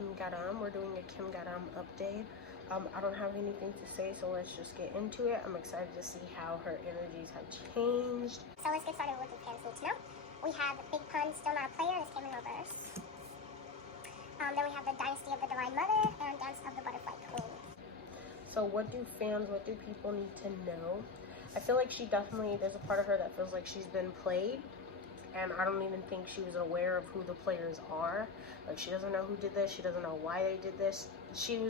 Kim Garam. We're doing a Kim Garam update. I don't have anything to say, so let's just get into it. I'm excited to see how her energies have changed. So let's get started with what fans need to know. We have Big Pun, Still Not a Player. This came in reverse. Then we have the Dynasty of the Divine Mother and Dance of the Butterfly Queen. So what do people need to know? I feel like there's a part of her that feels like she's been played. And I don't even think she was aware of who the players are. Like, she doesn't know who did this. She doesn't know why they did this. She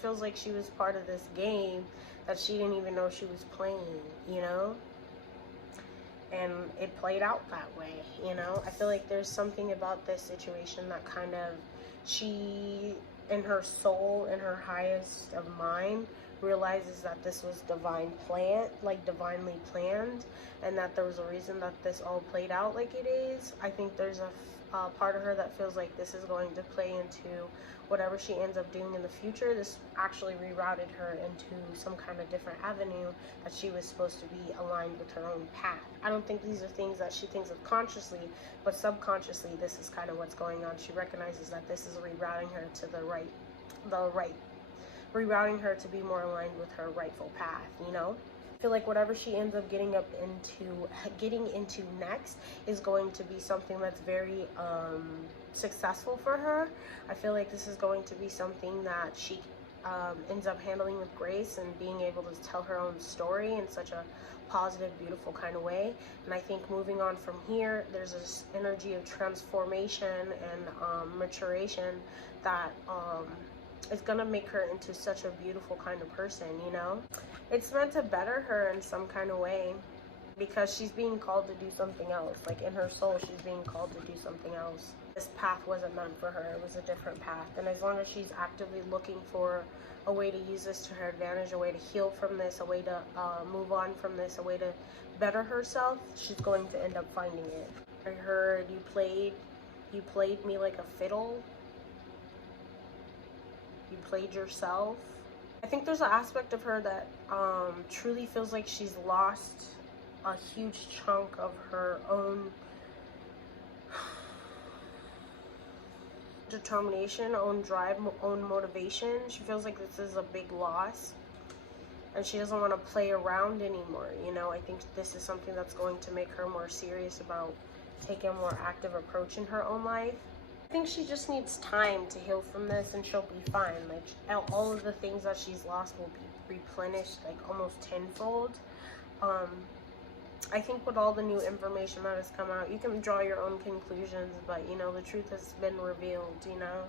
feels like she was part of this game that she didn't even know she was playing, you know? And it played out that way, you know? I feel like there's something about this situation that kind of, she, in her soul, in her highest of mind, realizes that this was divinely planned, and that there was a reason that this all played out like it is. I think there's a part of her that feels like this is going to play into whatever she ends up doing in the future. This actually rerouted her into some kind of different avenue that she was supposed to be aligned with her own path. I don't think these are things that she thinks of consciously, but subconsciously this is kind of what's going on. She recognizes that this is rerouting her to rerouting her to be more aligned with her rightful path, you know? I feel like whatever she ends up getting into next is going to be something that's very successful for her. I feel like this is going to be something that she ends up handling with grace and being able to tell her own story in such a positive, beautiful kind of way. And I think moving on from here, there's this energy of transformation and maturation that is gonna make her into such a beautiful kind of person, you know? It's meant to better her in some kind of way, because she's being called to do something else. Like, in her soul, she's being called to do something else. This path wasn't meant for her. It was a different path. And as long as she's actively looking for a way to use this to her advantage, a way to heal from this, a way to move on from this, a way to better herself, she's going to end up finding it. I heard you played me like a fiddle. You played yourself. I think there's an aspect of her that truly feels like she's lost a huge chunk of her own determination, own drive, own motivation. She feels like this is a big loss, and she doesn't want to play around anymore, you know? I think this is something that's going to make her more serious about taking a more active approach in her own life. I think she just needs time to heal from this, and she'll be fine. Like, all of the things that she's lost will be replenished, like, almost tenfold. I think with all the new information that has come out, you can draw your own conclusions, but, you know, the truth has been revealed, you know?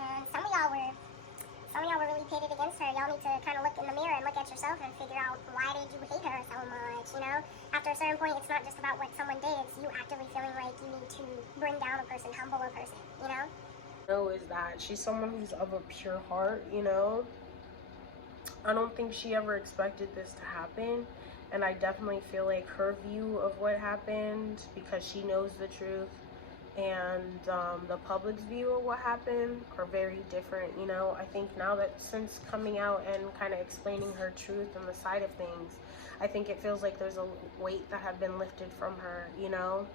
And some of y'all were really pitted against her. Y'all need to kind of look in the mirror and look at yourself and figure out, why did you hate her so much, you know? After a certain point, it's not just about what someone did, it's you actively feeling like you need to bring down a person, humble a person, you know? Is that she's someone who's of a pure heart, you know? I don't think she ever expected this to happen, and I definitely feel like her view of what happened, because she knows the truth, and the public's view of what happened are very different, you know? I think now that, since coming out and kind of explaining her truth and the side of things, I think it feels like there's a weight that had been lifted from her, you know?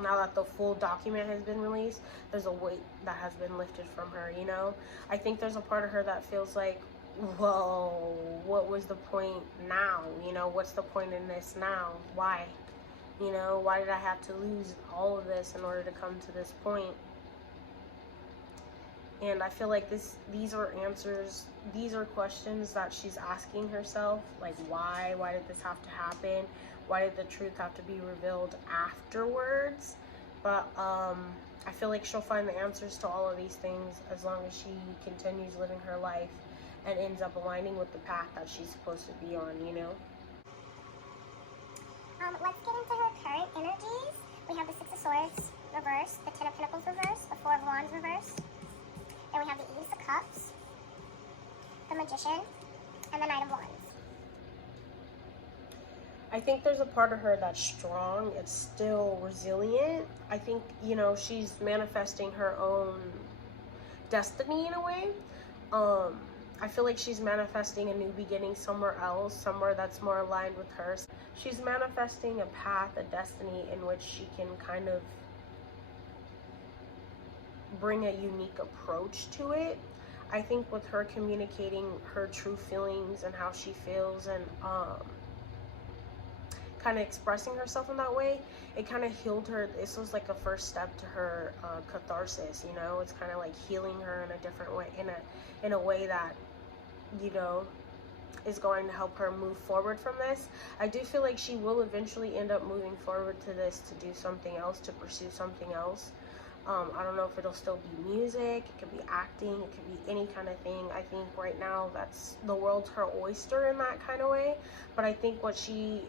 Now that the full document has been released, there's a weight that has been lifted from her, you know? I think there's a part of her that feels like, whoa, what was the point now? You know, what's the point in this now? Why? You know, why did I have to lose all of this in order to come to this point? And I feel like these are answers, these are questions that she's asking herself, like, why? Why did this have to happen? Why did the truth have to be revealed afterwards? But I feel like she'll find the answers to all of these things as long as she continues living her life and ends up aligning with the path that she's supposed to be on, you know? Let's get into her current energies. We have the Six of Swords reverse, the Ten of Pentacles reverse, the Four of Wands reverse. Then we have the Ace of Cups, the Magician, and the Knight of Wands. I think there's a part of her that's strong. It's still resilient. I think, you know, she's manifesting her own destiny in a way. I feel like she's manifesting a new beginning somewhere else, somewhere that's more aligned with her. She's manifesting a path, a destiny in which she can kind of bring a unique approach to it. I think with her communicating her true feelings and how she feels, and kind of expressing herself in that way, it kind of healed her. This was like a first step to her catharsis, you know. It's kind of like healing her in a different way, in a way that, you know, is going to help her move forward from this. I do feel like she will eventually end up moving forward to this, to do something else, to pursue something else. I don't know if it'll still be music, it could be acting, it could be any kind of thing. I think right now that's the world's her oyster in that kind of way. But I think what she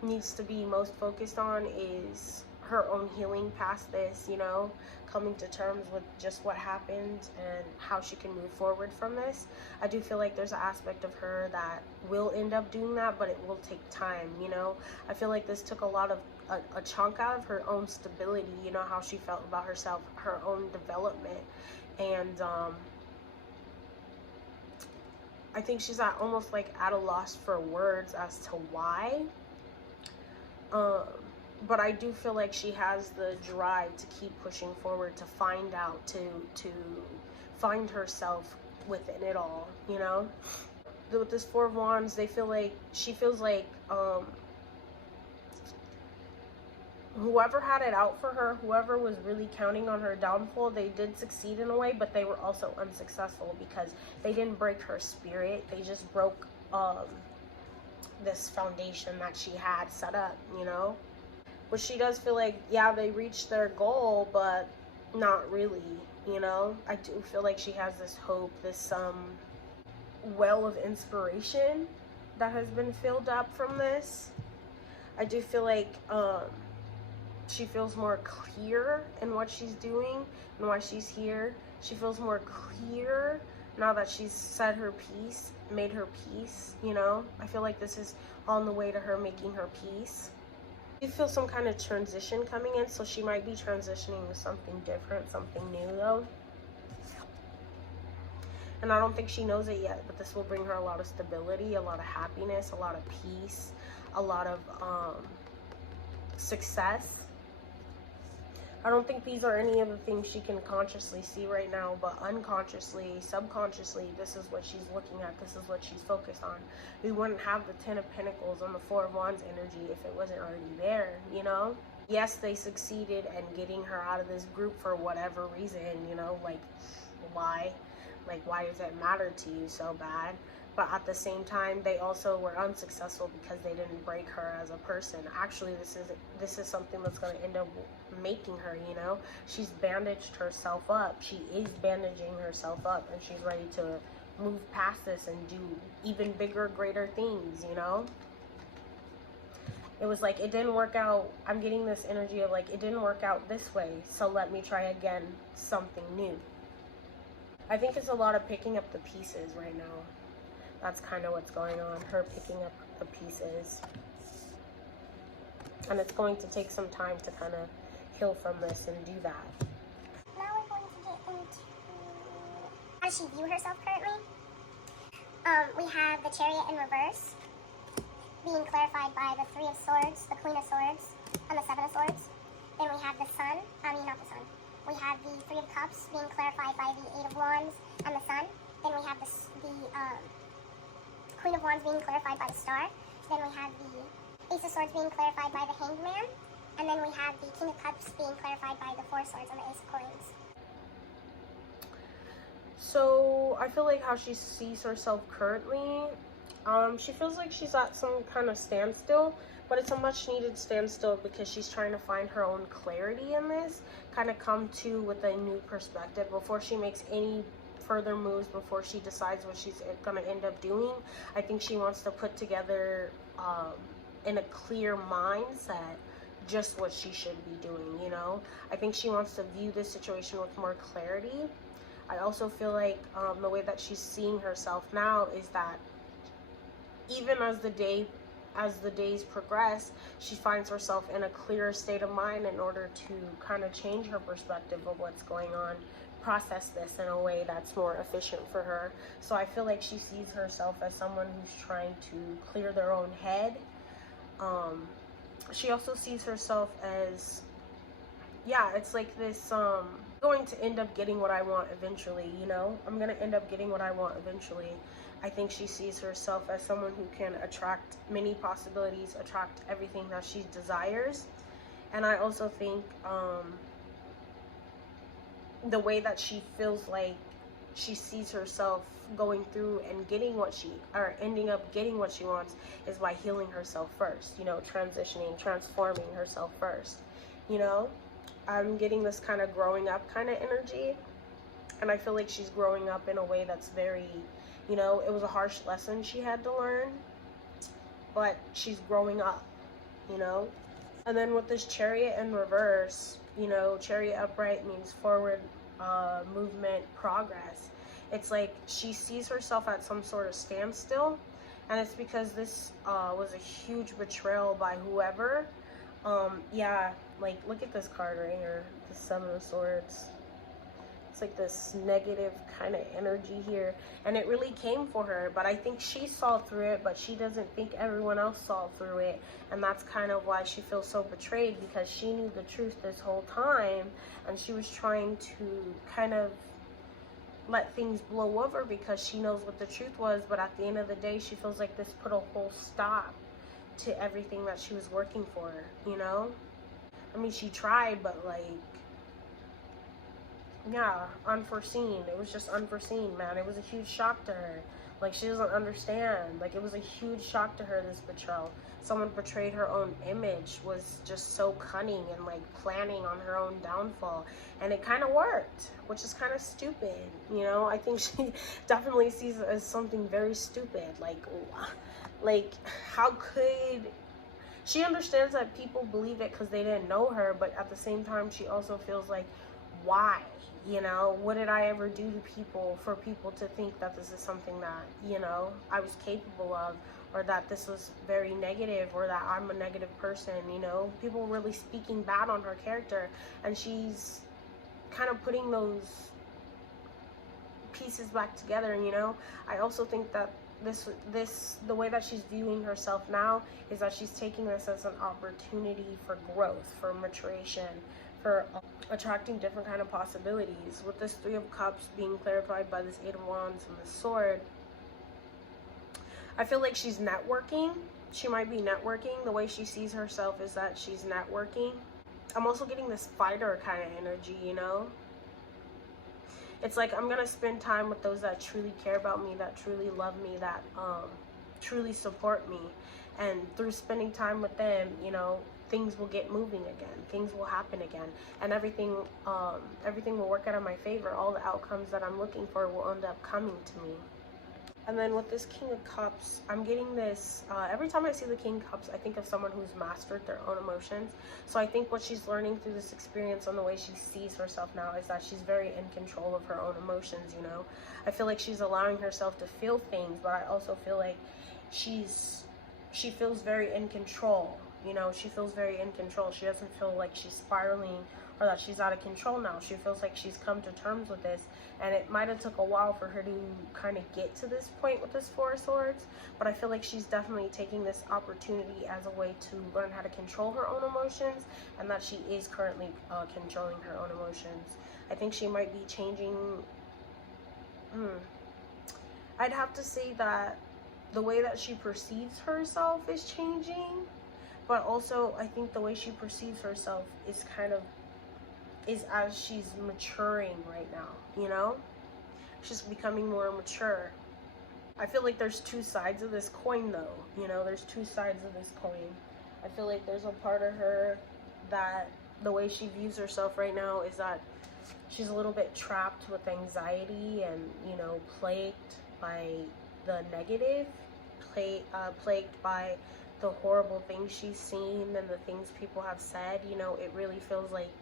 needs to be most focused on is her own healing past this, you know, coming to terms with just what happened and how she can move forward from this. I do feel like there's an aspect of her that will end up doing that, but it will take time, you know. I feel like this took a lot of a chunk out of her own stability, you know, how she felt about herself, her own development. And I think she's almost like at a loss for words as to why. But I do feel like she has the drive to keep pushing forward, to find out, to find herself within it all, you know. With this Four of Wands, she feels like whoever had it out for her, whoever was really counting on her downfall, they did succeed in a way, but they were also unsuccessful because they didn't break her spirit. They just broke this foundation that she had set up, you know. But she does feel like, yeah, they reached their goal, but not really, you know. I do feel like she has this hope, this well of inspiration that has been filled up from this. I do feel like she feels more clear in what she's doing and why she's here. She feels more clear now that she's said her piece, made her peace, you know. I feel like this is on the way to her making her peace. You feel some kind of transition coming in, so she might be transitioning to something different, something new though. And I don't think she knows it yet, but this will bring her a lot of stability, a lot of happiness, a lot of peace, a lot of success. I don't think these are any of the things she can consciously see right now, but unconsciously, subconsciously, this is what she's looking at. This is what she's focused on. We wouldn't have the Ten of Pentacles and the Four of Wands energy if it wasn't already there, you know? Yes, they succeeded in getting her out of this group for whatever reason, you know? Like, why? Like, why does it matter to you so bad? But at the same time, they also were unsuccessful because they didn't break her as a person. Actually, this is something that's going to end up making her, you know. She's bandaged herself up. She is bandaging herself up, and she's ready to move past this and do even bigger, greater things, you know. It was like, it didn't work out. I'm getting this energy of like, it didn't work out this way, so let me try again, something new. I think it's a lot of picking up the pieces right now. That's kind of what's going on, her picking up the pieces. And it's going to take some time to kind of heal from this and do that. Now we're going to get into how does she view herself currently. We have the Chariot in reverse, being clarified by the Three of Swords, the Queen of Swords, and the Seven of Swords. Then we have the Sun, not the Sun. We have the Three of Cups being clarified by the Eight of Wands and the Sun. Then we have the Queen of Wands being clarified by the Star. Then we have the Ace of Swords being clarified by the Hanged Man. And then we have the King of Cups being clarified by the Four of Swords and the Ace of Coins. So I feel like how she sees herself currently, she feels like she's at some kind of standstill, but it's a much needed standstill because she's trying to find her own clarity in this, kind of come to with a new perspective before she makes any further moves, before she decides what she's going to end up doing. I think she wants to put together in a clear mindset just what she should be doing, you know. I think she wants to view this situation with more clarity. I also feel like the way that she's seeing herself now is that even as the days progress, she finds herself in a clearer state of mind in order to kind of change her perspective of what's going on, process this in a way that's more efficient for her. So I feel like she sees herself as someone who's trying to clear their own head. She also sees herself as, yeah, it's like this going to end up getting what I want eventually, you know? I'm going to end up getting what I want eventually. I think she sees herself as someone who can attract many possibilities, attract everything that she desires. And I also think the way that she feels like she sees herself going through and getting what she, or ending up getting what she wants, is by healing herself first, you know, transitioning, transforming herself first, you know? I'm getting this kind of growing up kind of energy, and I feel like she's growing up in a way that's very, you know, it was a harsh lesson she had to learn, but she's growing up, you know? And then with this Chariot in reverse, you know, Chariot upright means forward movement, progress. It's like she sees herself at some sort of standstill, and it's because this was a huge betrayal by whoever. Yeah, like, look at this card right here, the Seven of Swords. It's like this negative kind of energy here, and it really came for her, but I think she saw through it, but she doesn't think everyone else saw through it, and that's kind of why she feels so betrayed, because she knew the truth this whole time, and she was trying to kind of let things blow over because she knows what the truth was, but at the end of the day, she feels like this put a whole stop to everything that she was working for, you know? I mean, she tried, but like, yeah, unforeseen. It was just unforeseen, man. It was a huge shock to her. Like, she doesn't understand. Like, it was a huge shock to her, this betrayal. Someone betrayed her own image, was just so cunning and like planning on her own downfall. And it kind of worked, which is kind of stupid, you know? I think she definitely sees it as something very stupid. Like, how could... She understands that people believe it because they didn't know her, but at the same time, she also feels like, why? You know, what did I ever do to people for people to think that this is something that, you know, I was capable of, or that this was very negative, or that I'm a negative person, you know? People really speaking bad on her character, and she's kind of putting those pieces back together, you know? I also think that the way that she's viewing herself now is that she's taking this as an opportunity for growth, for maturation, for attracting different kind of possibilities. With this Three of Cups being clarified by this Eight of Wands and the Sword, I feel like she's networking. She might be networking. The way she sees herself is that she's networking. I'm also getting this fighter kind of energy, you know? It's like, I'm gonna spend time with those that truly care about me, that truly love me, that truly support me. And through spending time with them, you know, things will get moving again. Things will happen again. And everything will work out in my favor. All the outcomes that I'm looking for will end up coming to me. And then with this King of Cups, I'm getting this, every time I see the King of Cups, I think of someone who's mastered their own emotions. So I think what she's learning through this experience and the way she sees herself now is that she's very in control of her own emotions, you know? I feel like she's allowing herself to feel things, but I also feel like she feels very in control, you know? She feels very in control. She doesn't feel like she's spiraling or that she's out of control now. She feels like she's come to terms with this, and it might have took a while for her to kind of get to this point with this Four of Swords, but I feel like she's definitely taking this opportunity as a way to learn how to control her own emotions, and that she is currently controlling her own emotions. I think she might be changing. I'd have to say that the way that she perceives herself is changing, but also I think the way she perceives herself is as she's maturing right now, you know? She's becoming more mature. I feel like there's two sides of this coin, though, you know? There's two sides of this coin. I feel like there's a part of her that the way she views herself right now is that she's a little bit trapped with anxiety and, you know, plagued by the negative, plagued by the horrible things she's seen and the things people have said. You know, it really feels like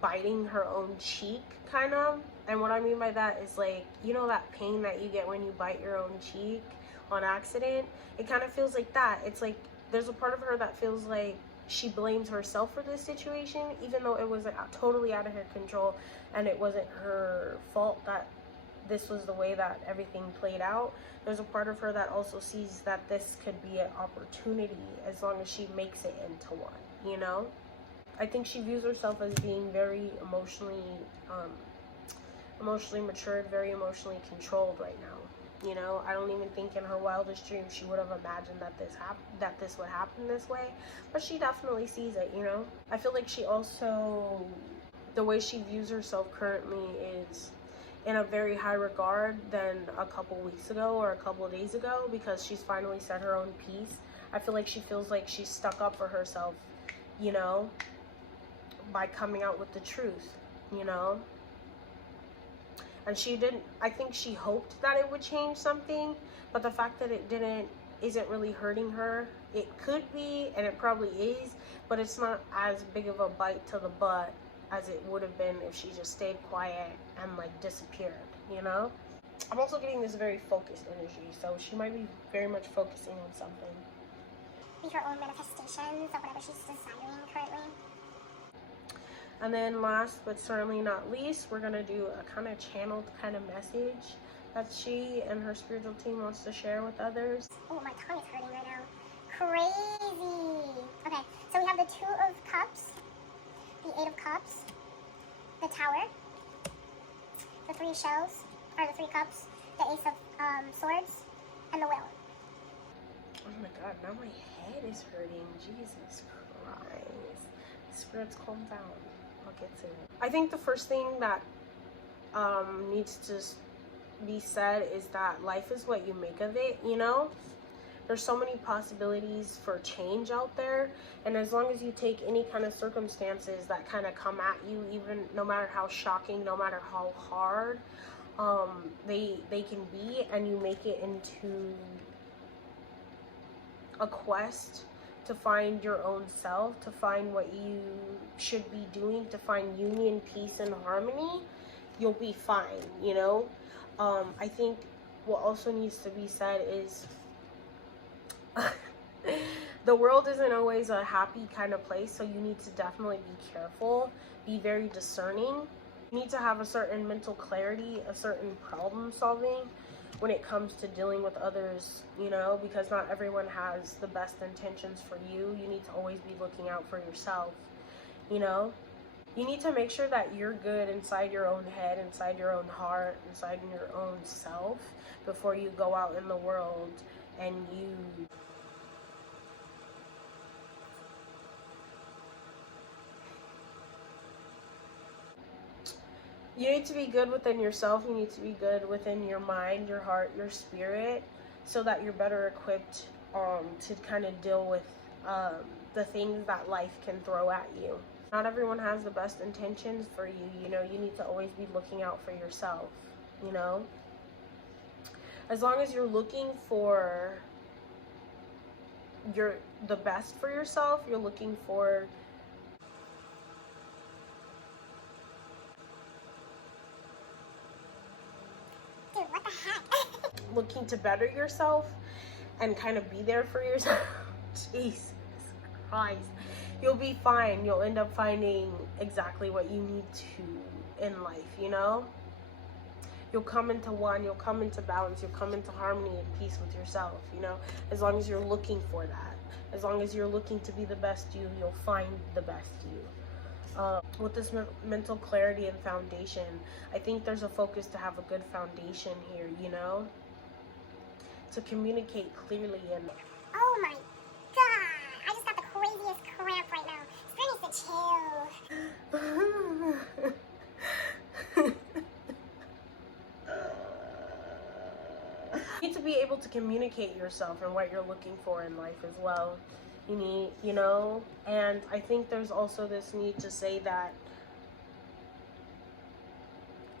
biting her own cheek, kind of. And what I mean by that is, like, you know that pain that you get when you bite your own cheek on accident? It kind of feels like that. It's like there's a part of her that feels like she blames herself for this situation, even though it was totally out of her control and it wasn't her fault that this was the way that everything played out. There's a part of her that also sees that this could be an opportunity as long as she makes it into one, you know? I think she views herself as being very emotionally matured, very emotionally controlled right now. You know, I don't even think in her wildest dreams she would have imagined that this would happen this way, but she definitely sees it, you know. I feel like she also, the way she views herself currently is in a very high regard than a couple weeks ago or a couple of days ago, because she's finally said her own piece. I feel like she feels like she's stuck up for herself, you know, by coming out with the truth, you know. And she didn't, I think she hoped that it would change something, but the fact that it didn't isn't really hurting her. It could be, and it probably is, but it's not as big of a bite to the butt as it would have been if she just stayed quiet and like disappeared, you know. I'm also getting this very focused energy, so she might be very much focusing on something. Be her own manifestations of whatever she's desiring currently. And then last but certainly not least, we're gonna do a kind of channeled kind of message that she and her spiritual team wants to share with others. Oh, my tongue is hurting right now. Crazy. Okay, so we have the Two of Cups, the Eight of Cups, the Tower, the Three Shells, or the Three Cups, the Ace of Swords, and the Wheel. Oh my god, now my head is hurting. Jesus Christ. Spirits, calm down. I'll get to it. I think the first thing that needs to be said is that life is what you make of it, you know? There's so many possibilities for change out there, and as long as you take any kind of circumstances that kind of come at you, even no matter how shocking, no matter how hard they can be, and you make it into a quest to find your own self, to find what you should be doing, to find union, peace, and harmony, you'll be fine, you know? I think what also needs to be said is the world isn't always a happy kind of place, so you need to definitely be careful, be very discerning. You need to have a certain mental clarity, a certain problem solving when it comes to dealing with others, you know, because not everyone has the best intentions for you. You need to always be looking out for yourself, you know. You need to make sure that you're good inside your own head, inside your own heart, inside your own self before you go out in the world and you need to be good within yourself. You need to be good within your mind, your heart, your spirit, so that you're better equipped to kind of deal with the things that life can throw at you. Not everyone has the best intentions for you, you know. You need to always be looking out for yourself, you know. As long as you're looking for the best for yourself, you're looking for Dude, what the heck? looking to better yourself and kind of be there for yourself, Jesus Christ, you'll be fine. You'll end up finding exactly what you need to in life, you know. You'll come into one, you'll come into balance, you'll come into harmony and peace with yourself, you know, as long as you're looking for that. As long as you're looking to be the best you, you'll find the best you. With this mental clarity and foundation, I think there's a focus to have a good foundation here, you know, to communicate clearly. And oh my god, I just got the craziest cramp right now. Spirit needs to chill. You need to be able to communicate yourself and what you're looking for in life as well. You need, you know, and I think there's also this need to say that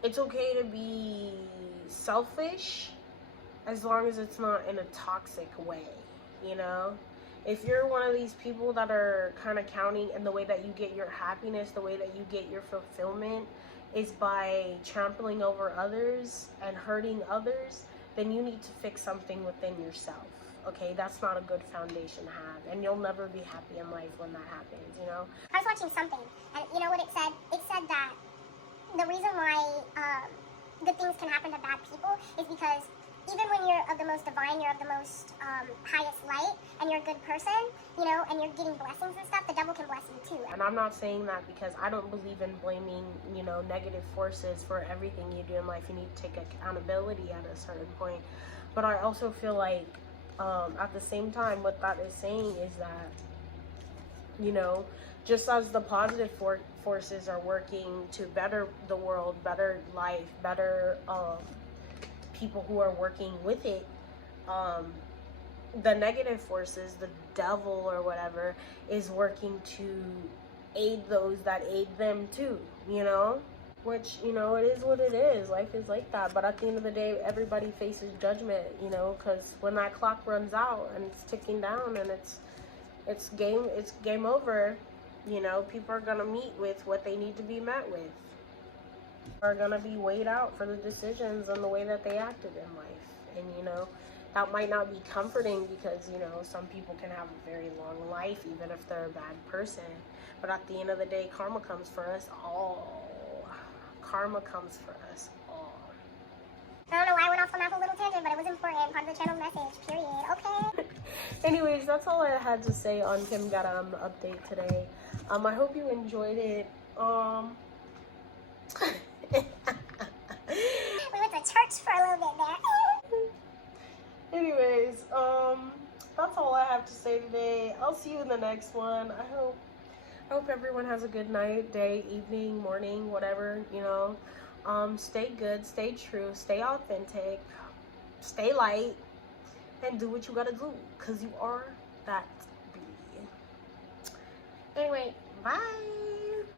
it's okay to be selfish as long as it's not in a toxic way, you know. If you're one of these people that are kind of counting, and the way that you get your happiness, the way that you get your fulfillment is by trampling over others and hurting others, then you need to fix something within yourself. Okay, that's not a good foundation to have, and you'll never be happy in life when that happens, you know. I was watching something, and you know what it said? It said that the reason why good things can happen to bad people is because even when you're of the most divine, you're of the most highest light, and you're a good person, you know, and you're getting blessings and stuff, the devil can bless you too. And I'm not saying that because I don't believe in blaming, you know, negative forces for everything you do in life. You need to take accountability at a certain point. But I also feel like at the same time, what that is saying is that, you know, just as the positive forces are working to better the world, better life, better people who are working with it, the negative forces, the devil or whatever, is working to aid those that aid them too, you know? Which, you know, it is what it is. Life is like that. But at the end of the day, everybody faces judgment, you know, because when that clock runs out and it's ticking down and it's game over, you know, people are gonna meet with what they need to be met with. Are gonna be weighed out for the decisions and the way that they acted in life. And, you know, that might not be comforting because, you know, some people can have a very long life even if they're a bad person. But at the end of the day, karma comes for us all. Karma comes for us all. I don't know why I went off on that whole little tangent, but it was important. Part of the channel's message, period. Okay. Anyways, that's all I had to say on Kim Garam update today. I hope you enjoyed it. We went to church for a little bit there. Anyways, that's all I have to say today. I'll see you in the next one. I hope everyone has a good night, day, evening, morning, whatever, you know. Stay good, stay true, stay authentic, stay light, and do what you gotta do, because you are that bee. Anyway, bye.